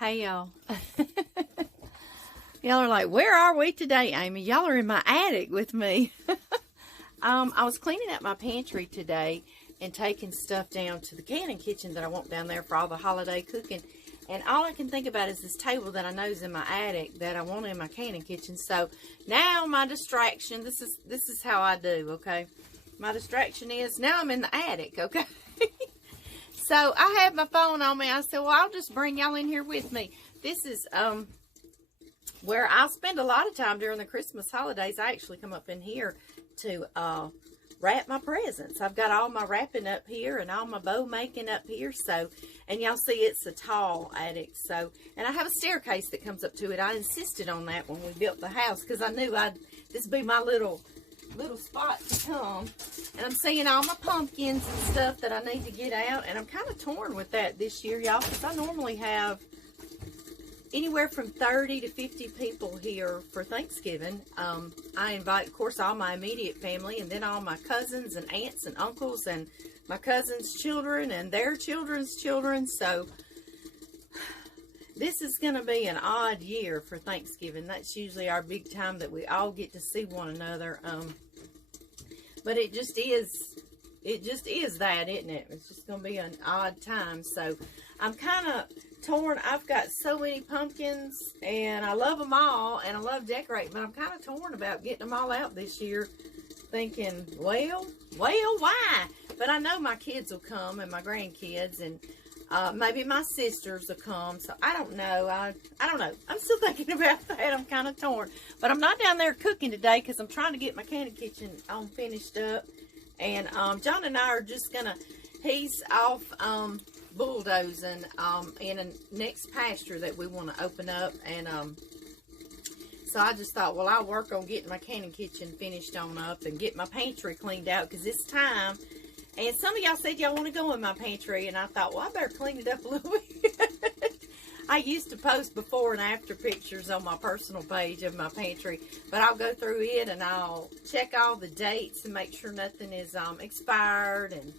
Hey, y'all. Y'all are like, where are we today, Amy? Y'all are in my attic with me. I was cleaning up my pantry today and taking stuff down to the canning kitchen that I want down there for all the holiday cooking. And all I can think about is this table that I know is in my attic that I want in my canning kitchen. So now my distraction, this is how I do, okay? My distraction is now I'm in the attic, okay? So I had my phone on me. I said, well, I'll just bring y'all in here with me. This is where I spend a lot of time during the Christmas holidays. I actually come up in here to wrap my presents. I've got all my wrapping up here and all my bow making up here. So, and y'all see it's a tall attic. So, and I have a staircase that comes up to it. I insisted on that when we built the house because I knew this would be my little spot to come. And I'm seeing all my pumpkins and stuff that I need to get out, and I'm kind of torn with that this year, y'all, because I normally have anywhere from 30 to 50 people here for Thanksgiving. I invite, of course, all my immediate family, and then all my cousins and aunts and uncles and my cousins' children and their children's children. So this is going to be an odd year for Thanksgiving. That's usually our big time that we all get to see one another. But it just is that, isn't it? It's just going to be an odd time. So I'm kind of torn. I've got so many pumpkins, and I love them all, and I love decorating, but I'm kind of torn about getting them all out this year, thinking, well, why? But I know my kids will come, and my grandkids, and maybe my sisters will come. So I don't know. I don't know. I'm still thinking about that. I'm kind of torn. But I'm not down there cooking today because I'm trying to get my candy kitchen all finished up. And John and I are just going to, he's off bulldozing in a next pasture that we want to open up. And so I just thought, well, I'll work on getting my candy kitchen finished on up and get my pantry cleaned out because it's time. And some of y'all said y'all want to go in my pantry, and I thought, well, I better clean it up a little bit. I used to post before and after pictures on my personal page of my pantry, but I'll go through it and I'll check all the dates and make sure nothing is expired, and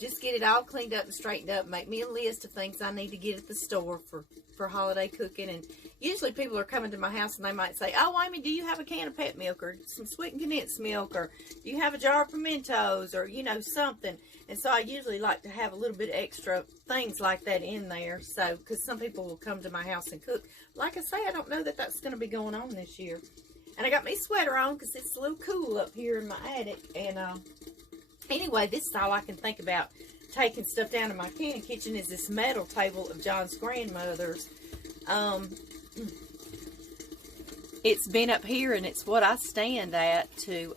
just get it all cleaned up and straightened up. Make me a list of things I need to get at the store for holiday cooking. And usually people are coming to my house and they might say, oh, Amy, do you have a can of pet milk or some sweetened condensed milk, or do you have a jar of pimentos, or, you know, something. And so I usually like to have a little bit extra things like that in there. So, because some people will come to my house and cook. Like I say, I don't know that that's going to be going on this year. And I got my sweater on because it's a little cool up here in my attic. And anyway, this is all I can think about taking stuff down in my candy kitchen is this metal table of John's grandmother's. It's been up here, and it's what I stand at to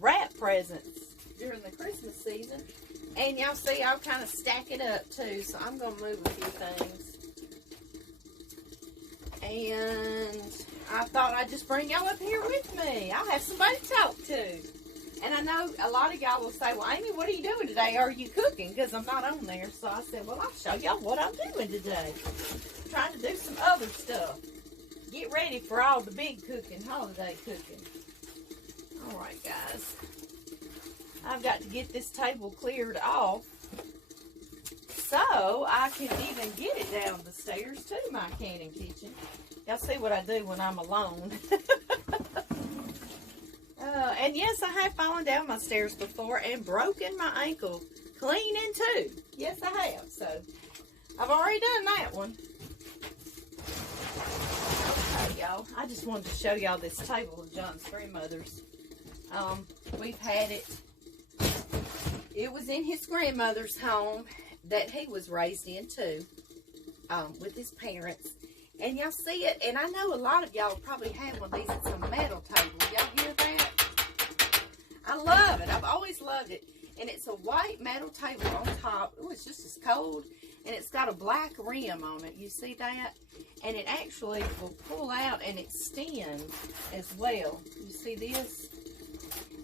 wrap presents during the Christmas season. And y'all see, I'll kind of stack it up too, so I'm going to move a few things. And I thought I'd just bring y'all up here with me. I'll have somebody to talk to. And I know a lot of y'all will say, well, Amy, what are you doing today? Are you cooking? Because I'm not on there. So I said, well, I'll show y'all what I'm doing today. I'm trying to do some other stuff. Get ready for all the big cooking, holiday cooking. All right, guys. I've got to get this table cleared off so I can even get it down the stairs to my canning kitchen. Y'all see what I do when I'm alone. And yes, I have fallen down my stairs before and broken my ankle clean in two. Yes, I have. So, I've already done that one. Okay, y'all. I just wanted to show y'all this table of John's grandmother's. We've had it. It was in his grandmother's home that he was raised in too, with his parents. And y'all see it, and I know a lot of y'all probably have one of these. It's a metal table. Y'all hear that? I love it. I've always loved it. And it's a white metal table on top. Oh, it's just as cold. And it's got a black rim on it. You see that? And it actually will pull out and extend as well. You see this?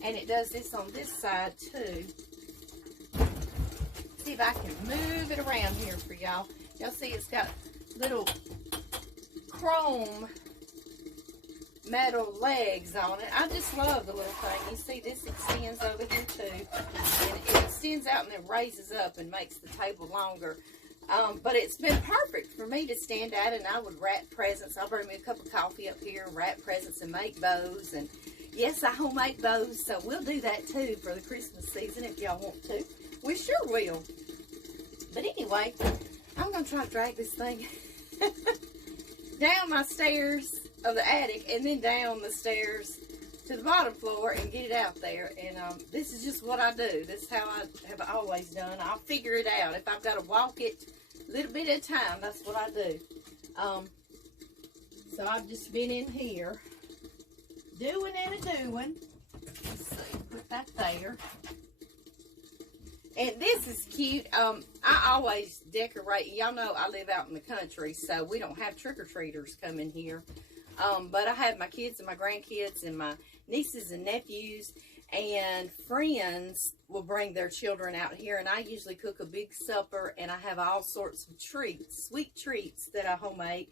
And it does this on this side too. See if I can move it around here for y'all. Y'all see it's got little chrome metal legs on it. I just love the little thing. You see this extends over here too. And it extends out and then raises up and makes the table longer. But it's been perfect for me to stand at it, and I would wrap presents. I'll bring me a cup of coffee up here and wrap presents and make bows. And yes, I homemade bows, so we'll do that too for the Christmas season if y'all want to. We sure will. But anyway, I'm going to try to drag this thing down my stairs of the attic and then down the stairs to the bottom floor and get it out there. And this is just what I do. This is how I have always done. I'll figure it out. If I've got to walk it a little bit at a time, that's what I do. So I've just been in here doing and a-doing. Let's see, put that there. And this is cute. I always decorate. Y'all know I live out in the country, so we don't have trick-or-treaters coming here. But I have my kids and my grandkids and my nieces and nephews, and friends will bring their children out here, and I usually cook a big supper, and I have all sorts of treats, sweet treats that I homemade.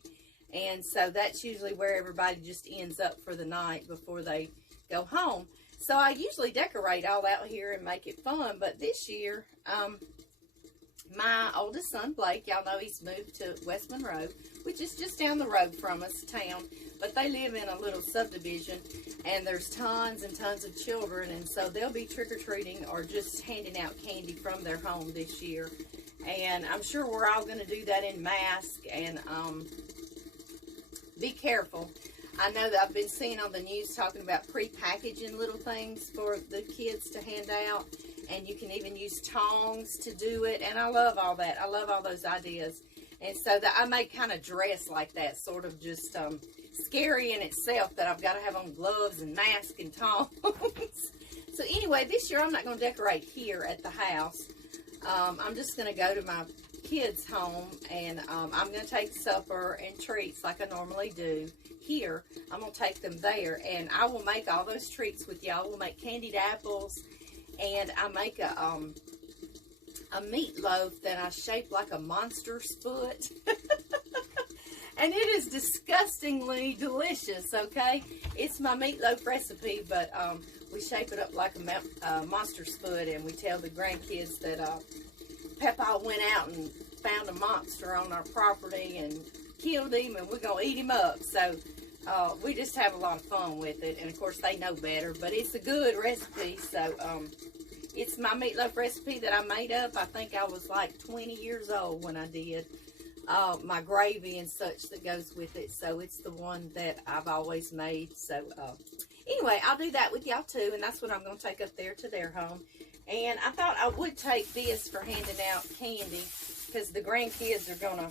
And so that's usually where everybody just ends up for the night before they go home. So I usually decorate all out here and make it fun. But this year, my oldest son, Blake, y'all know he's moved to West Monroe, which is just down the road from us, town. But they live in a little subdivision, and there's tons and tons of children. And so they'll be trick-or-treating or just handing out candy from their home this year. And I'm sure we're all going to do that in mask. And be careful. I know that I've been seeing on the news talking about pre-packaging little things for the kids to hand out. And you can even use tongs to do it. And I love all that. I love all those ideas. And so that I may kind of dress like that, sort of just scary in itself that I've got to have on gloves and mask and tongs. So anyway, this year I'm not going to decorate here at the house. I'm just going to go to my kids' home, and I'm going to take supper and treats like I normally do here. I'm going to take them there, and I will make all those treats with y'all. We'll make candied apples, and I make a meatloaf that I shape like a monster's foot. And it is disgustingly delicious, okay? It's my meatloaf recipe, but we shape it up like a monster's foot, and we tell the grandkids that Papa went out and found a monster on our property and killed him, and we're going to eat him up. So we just have a lot of fun with it, and of course they know better, but it's a good recipe. So it's my meatloaf recipe that I made up. I think I was like 20 years old when I did. My gravy and such that goes with it, so it's the one that I've always made. So anyway, I'll do that with y'all too, and that's what I'm going to take up there to their home. And I thought I would take this for handing out candy, because the grandkids are going to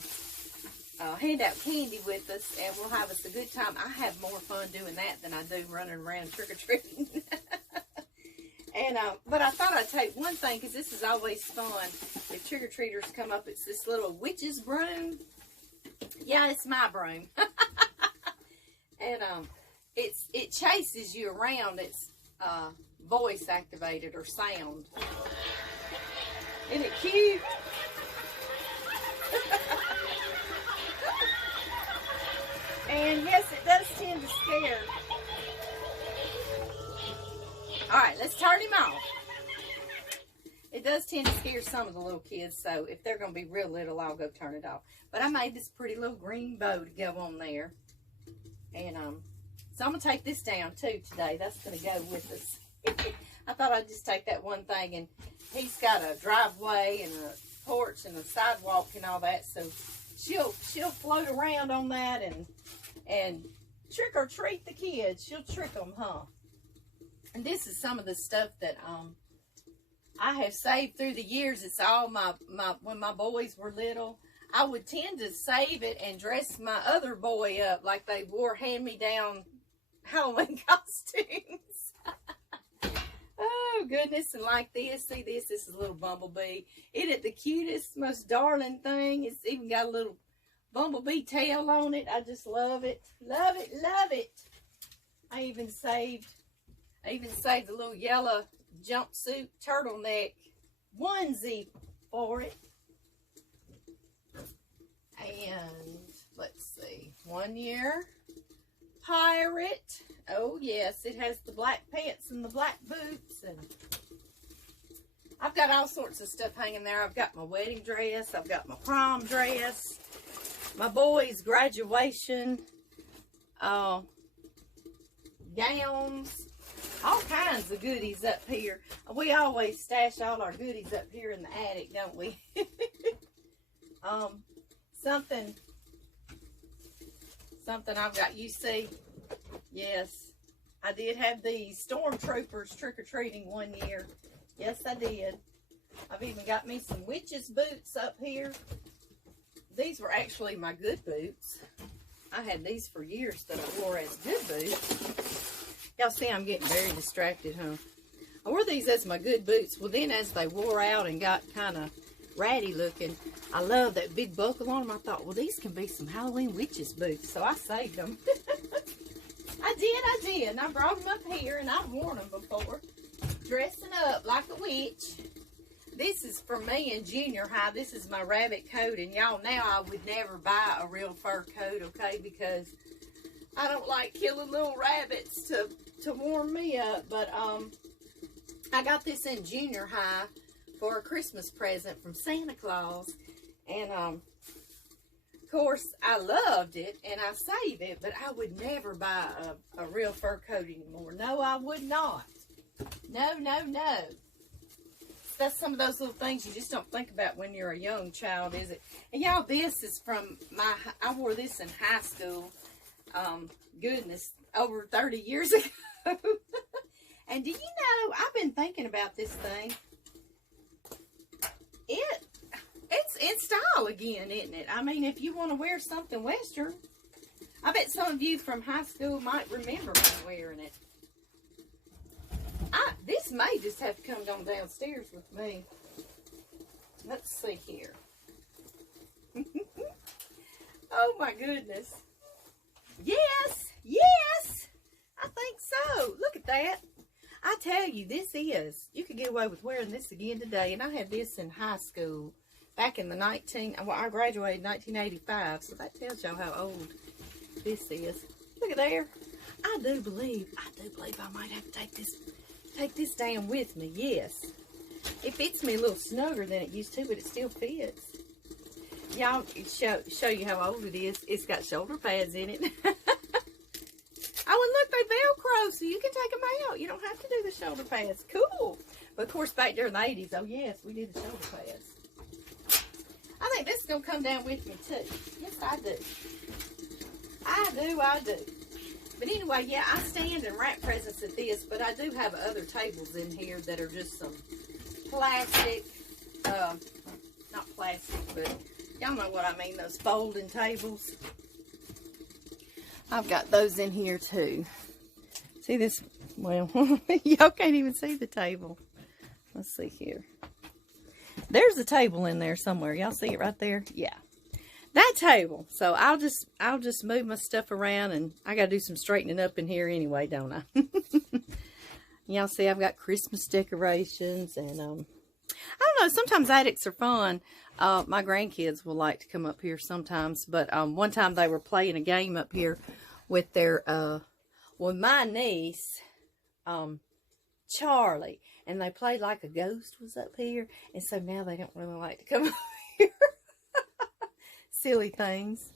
hand out candy with us, and we'll have us a good time. I have more fun doing that than I do running around trick-or-treating. And but I thought I'd take one thing, because this is always fun. If trick-or-treaters come up, it's this little witch's broom. Yeah, it's my broom. And it chases you around. It's voice activated or sound. Isn't it cute? And yes, it does tend to scare. Alright, let's turn him off. It does tend to scare some of the little kids, so if they're going to be real little, I'll go turn it off. But I made this pretty little green bow to go on there. And so I'm going to take this down too today. That's going to go with us. I thought I'd just take that one thing, and he's got a driveway and a porch and a sidewalk and all that, so she'll float around on that and trick or treat the kids. She'll trick them, huh? And this is some of the stuff that I have saved through the years. It's all when my boys were little. I would tend to save it and dress my other boy up like they wore hand-me-down Halloween costumes. Oh, goodness. And like this, see this? This is a little bumblebee. Isn't it the cutest, most darling thing? It's even got a little bumblebee tail on it. I just love it. Love it, love it. I even saved a little yellow jumpsuit turtleneck onesie for it. And let's see, 1 year pirate. Oh yes, it has the black pants and the black boots, and I've got all sorts of stuff hanging there. I've got my wedding dress. I've got my prom dress. My boys' graduation. Gowns. All kinds of goodies up here. We always stash all our goodies up here in the attic, don't we? Something I've got. You see, yes, I did have these stormtroopers trick-or-treating one year. Yes, I did. I've even got me some witches boots up here. These were actually my good boots. I had these for years that I wore as good boots. Y'all see I'm getting very distracted, huh? I wore these as my good boots. Well, then as they wore out and got kind of ratty looking, I love that big buckle on them. I thought, well, these can be some Halloween witches boots. So I saved them. I did. And I brought them up here, and I've worn them before. Dressing up like a witch. This is for me in junior high. This is my rabbit coat. And y'all, now I would never buy a real fur coat, okay? Because I don't like killing little rabbits to warm me up. But I got this in junior high for a Christmas present from Santa Claus. And of course, I loved it and I saved it. But I would never buy a real fur coat anymore. No, I would not. No. That's some of those little things you just don't think about when you're a young child, is it? And y'all, this is from I wore this in high school. Goodness, over 30 years ago. And do you know, I've been thinking about this thing. It's in style again, isn't it? I mean, if you want to wear something Western, I bet some of you from high school might remember me wearing it. This may just have to come downstairs with me. Let's see here. Oh my goodness. Yes. I think so. Look at that. I tell you, you could get away with wearing this again today. And I had this in high school back in the I graduated in 1985. So that tells y'all how old this is. Look at there. I do believe I might have to take this down with me. Yes. It fits me a little snugger than it used to, but it still fits. Y'all, show you how old it is. It's got shoulder pads in it. Oh, and look, they Velcro, so you can take them out. You don't have to do the shoulder pads. Cool. But, of course, back during the 80s, oh, yes, we did the shoulder pads. I think this is going to come down with me, too. Yes, I do. I do. But anyway, yeah, I stand and wrap presents at this, but I do have other tables in here that are just some plastic, not plastic, but y'all know what I mean, those folding tables. I've got those in here too. See this? Well, y'all can't even see the table. Let's see here. There's a table in there somewhere. Y'all see it right there? Yeah. That table. So I'll just move my stuff around, and I got to do some straightening up in here anyway, don't I? Y'all see I've got Christmas decorations, and I don't know, sometimes attics are fun. My grandkids will like to come up here sometimes, but one time they were playing a game up here with their my niece Charlie, and they played like a ghost was up here, and so now they don't really like to come up here. Silly things.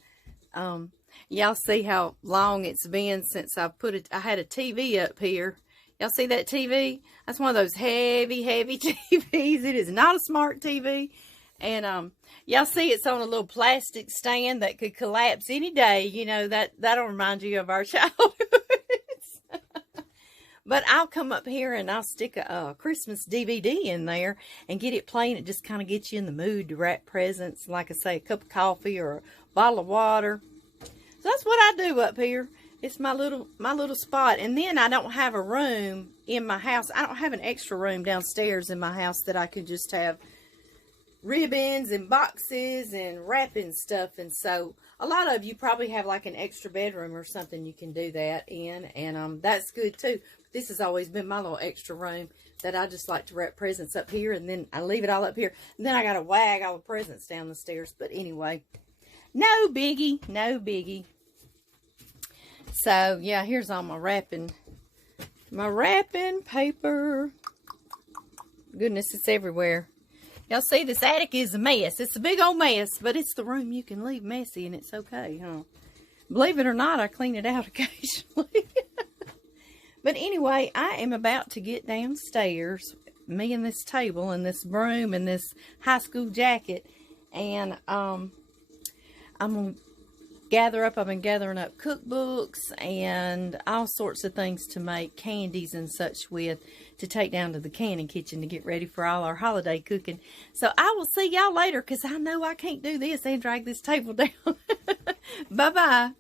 Y'all see how long it's been since I had a TV up here. Y'all see that TV? That's one of those heavy TVs. It is not a smart TV. And y'all see it's on a little plastic stand that could collapse any day. You know, that'll remind you of our childhoods. But I'll come up here and I'll stick a Christmas DVD in there and get it playing. It just kind of gets you in the mood to wrap presents. Like I say, a cup of coffee or a bottle of water. So that's what I do up here. It's my little spot. And then I don't have a room in my house. I don't have an extra room downstairs in my house that I could just have ribbons and boxes and wrapping stuff. And so a lot of you probably have like an extra bedroom or something you can do that in. And that's good too. This has always been my little extra room that I just like to wrap presents up here. And then I leave it all up here. And then I got to wag all the presents down the stairs. But anyway, no biggie. So, yeah, here's all my wrapping paper. Goodness, it's everywhere. Y'all see, this attic is a mess. It's a big old mess, but it's the room you can leave messy, and it's okay, huh? Believe it or not, I clean it out occasionally. But anyway, I am about to get downstairs, me and this table and this broom and this high school jacket, and I'm going to gather up. I've been gathering up cookbooks and all sorts of things to make candies and such with, to take down to the canning kitchen to get ready for all our holiday cooking. So I will see y'all later, because I know I can't do this and drag this table down. Bye-bye.